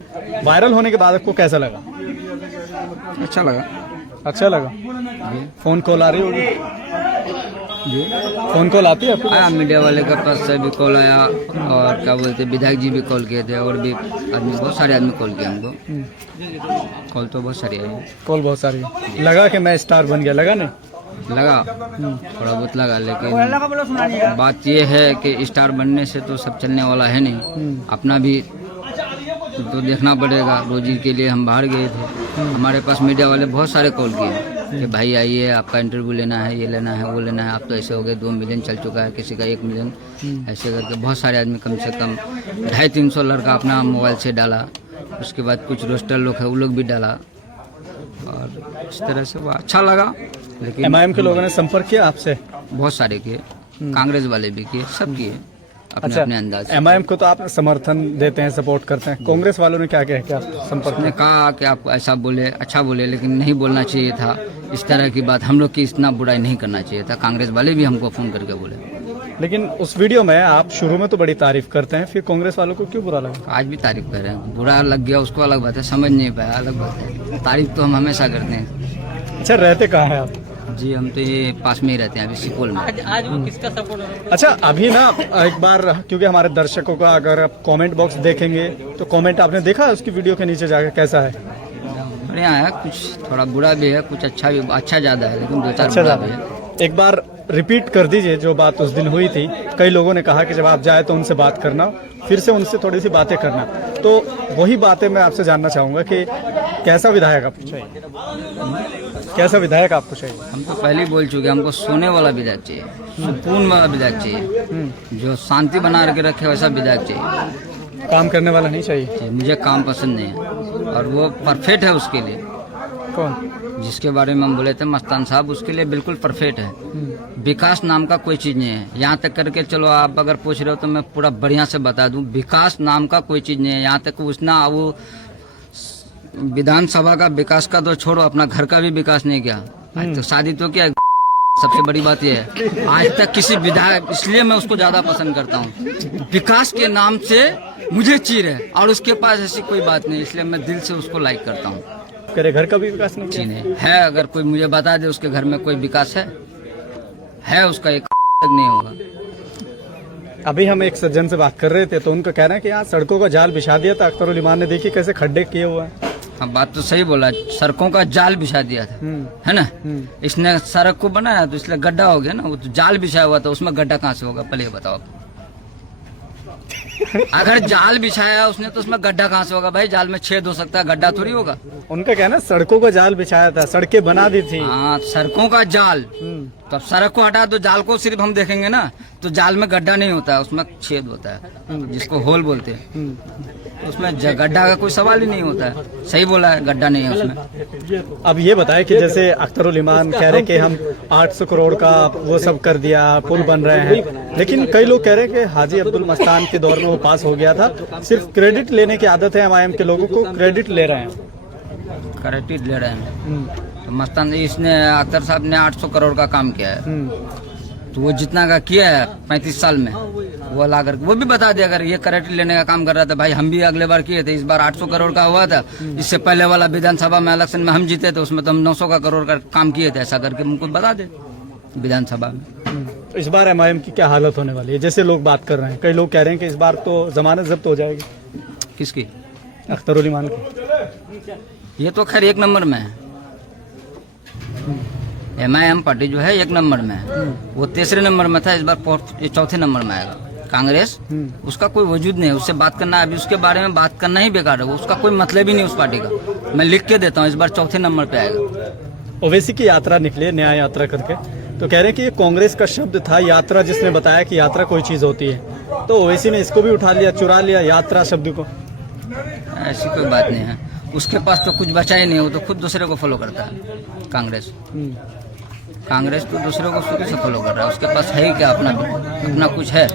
Viral होने के बाद आपको कैसा लगा? अच्छा लगा। अच्छा लगा। फोन कॉल आ रही होगी जी? फोन कॉल आती है आपको? आया मीडिया वाले के पास से भी कॉल आया, और क्या बोलते विधायक जी भी कॉल किए थे, और भी आदमी, बहुत सारे आदमी कॉल किए हमको। कॉल तो बहुत सारी आई। कॉल बहुत सारी है। लगा कि मैं स्टार बन गया? लगा नहीं? लगा, थोड़ा बहुत लगा, लेकिन बात ये है कि स्टार बनने से तो सब चलने वाला है नहीं। अपना भी तो देखना पड़ेगा। रोजी के लिए हम बाहर गए थे, हमारे पास मीडिया वाले बहुत सारे कॉल किए कि भाई आइए, आपका इंटरव्यू लेना है, ये लेना है, वो लेना है। आप तो ऐसे हो गए, 2 मिलियन चल चुका है, किसी का 1 मिलियन, ऐसे करके बहुत सारे आदमी, कम से कम 250-300 लड़का अपना मोबाइल से डाला। उसके बाद कुछ रोस्टर लोग है, वो लोग भी डाला, और इस तरह से वो अच्छा लगा। लेकिन एमआईएम के लोगों ने संपर्क किया आपसे? बहुत सारे किए, कांग्रेस वाले भी किए, सब किए अपने अच्छा, अपने अंदाज से। एमआईएम को तो आप समर्थन देते हैं, सपोर्ट करते हैं। कांग्रेस वालों ने क्या कहा कि आप संपर्क ने कहा कि आप ऐसा बोले, अच्छा बोले, लेकिन नहीं बोलना चाहिए था इस तरह की बात। हम लोग की इतना बुराई नहीं करना चाहिए था। कांग्रेस वाले भी हमको फोन करके बोले। लेकिन उस वीडियो में आप शुरू में तो बड़ी तारीफ करते हैं, फिर कांग्रेस वालों को क्यों बुरा लगा? आज भी तारीफ कर रहे हैं, बुरा लग गया उसको अलग बात है, समझ नहीं पाया अलग बात है। तारीफ तो हम हमेशा करते हैं। अच्छा, रहते कहाँ हैं आप? जी हम तो ये पास में ही रहते हैं, अभी सुपौल में। आज वो किसका सपोर्ट? अच्छा, अभी ना एक बार, क्योंकि हमारे दर्शकों का अगर आप कमेंट बॉक्स देखेंगे तो कमेंट आपने देखा है उसकी वीडियो के नीचे जाकर कैसा है? बढ़िया है, कुछ थोड़ा बुरा भी है, कुछ अच्छा भी, अच्छा ज़्यादा है, लेकिन 2-4 अच्छा बुरा ज़्यादा भी है। है। एक बार रिपीट कर दीजिए जो बात उस दिन हुई थी। कई लोगों ने कहा कि जब आप जाए तो उनसे बात करना, फिर से उनसे थोड़ी सी बातें करना। तो वही बातें मैं आपसे जानना चाहूँगा कि कैसा विधायक आपको चाहिए? कैसा विधायक आपको चाहिए? हम तो पहले ही बोल चुके, हमको सोने वाला विधायक चाहिए, सुकून वाला विधायक चाहिए, जो शांति बना के रखे वैसा विधायक चाहिए। काम करने वाला नहीं चाहिए? मुझे काम पसंद नहीं है, और वो परफेक्ट है उसके लिए। कौन? जिसके बारे में हम बोले थे मस्तान साहब, उसके लिए बिल्कुल परफेक्ट है। विकास नाम का कोई चीज़ नहीं है। यहाँ तक करके चलो, आप अगर पूछ रहे हो तो मैं पूरा बढ़िया से बता दूं, विकास नाम का कोई चीज़ नहीं है। यहाँ तक उसना वो विधानसभा का विकास का तो छोड़ो, अपना घर का भी विकास नहीं किया। आज तो शादी तो क्या, सबसे बड़ी बात यह है, आज तक किसी विधायक, इसलिए मैं उसको ज्यादा पसंद करता हूँ। विकास के नाम से मुझे चीर है, और उसके पास ऐसी कोई बात नहीं, इसलिए मैं दिल से उसको लाइक करता हूँ। तेरे घर का भी विकास नहीं जी किया? नहीं है। अगर कोई मुझे बता दे उसके घर में कोई विकास है उसका एक तक नहीं होगा। अभी हम एक सज्जन से बात कर रहे थे तो उनका कहना है कि यहाँ सड़कों का जाल बिछा दिया था अख्तरुल इमान ने, देखिए कैसे खड्डे किए हुए हैं। हाँ, बात तो सही बोला, सड़कों का जाल बिछा दिया था, है ना। इसने सड़क को बनाया तो इसलिए गड्ढा हो गया ना, वो तो जाल बिछाया हुआ था, उसमें गड्ढा कहाँ से होगा? पहले ये बताओ। अगर जाल बिछाया उसने तो उसमें गड्ढा कहाँ से होगा भाई? जाल में छेद हो सकता है, गड्ढा थोड़ी होगा। उनका कहना सड़कों का जाल बिछाया था, सड़कें बना दी थी। हाँ, सड़कों का जाल, तो अब सड़क को हटा तो जाल को सिर्फ हम देखेंगे ना, तो जाल में गड्ढा नहीं होता है, उसमें छेद होता है, जिसको होल बोलते हैं। उसमें गड्ढा का कोई सवाल ही नहीं होता है। सही बोला है, गड्ढा नहीं है उसमें। अब ये बताएं कि जैसे अख्तरुल इमान कह रहे कि हम 800 करोड़ का वो सब कर दिया, पुल बन रहे हैं, लेकिन कई लोग कह रहे हैं कि हाजी अब्दुल मस्तान के दौर में वो पास हो गया था। सिर्फ क्रेडिट लेने की आदत है एमआईएम के लोगों को, क्रेडिट ले रहे हैं। क्रेडिट ले रहे हैं तो मस्तान, इसने अख्तर साहब ने 800 करोड़ का काम किया है, तो वो जितना का किया है 35 साल में, वो ला कर वो भी बता दे। अगर ये क्रेडिट लेने का काम कर रहा था, भाई हम भी अगले बार किए थे, इस बार 800 करोड़ का हुआ था। इससे पहले वाला विधानसभा में इलेक्शन में हम जीते थे, उसमें तो हम 900 का करोड़ का काम किए थे। ऐसा करके उनको बता दे विधानसभा में। इस बार एमआईएम की क्या हालत होने वाली है? जैसे लोग बात कर रहे हैं, कई लोग कह रहे हैं कि इस बार तो जमानत जब्त हो जाएगी। किसकी? अख्तरुल इमान की। ये तो खैर 1 नंबर में है। एमआईएम पार्टी जो है 1 नंबर में है, वो 3रे नंबर में था, इस बार 4थे नंबर में आएगा। कांग्रेस, उसका कोई वजूद नहीं है, उससे बात करना, अभी उसके बारे में बात करना ही बेकार है, उसका कोई मतलब ही नहीं उस पार्टी का। मैं लिख के देता हूँ, इस बार 4थे नंबर पे आएगा। ओवैसी की यात्रा निकले, न्याय यात्रा करके, तो कह रहे हैं कि ये कांग्रेस का शब्द था यात्रा, जिसने बताया कि यात्रा कोई चीज होती है, तो ओवैसी ने इसको भी उठा लिया, चुरा लिया यात्रा शब्द को। ऐसी कोई बात नहीं है, उसके पास तो कुछ बचा ही नहीं, वो तो खुद दूसरे को फॉलो करता है। कांग्रेस तो दूसरे को शुरू से फॉलो कर रहा है, उसके पास है ही क्या? अपना कुछ है?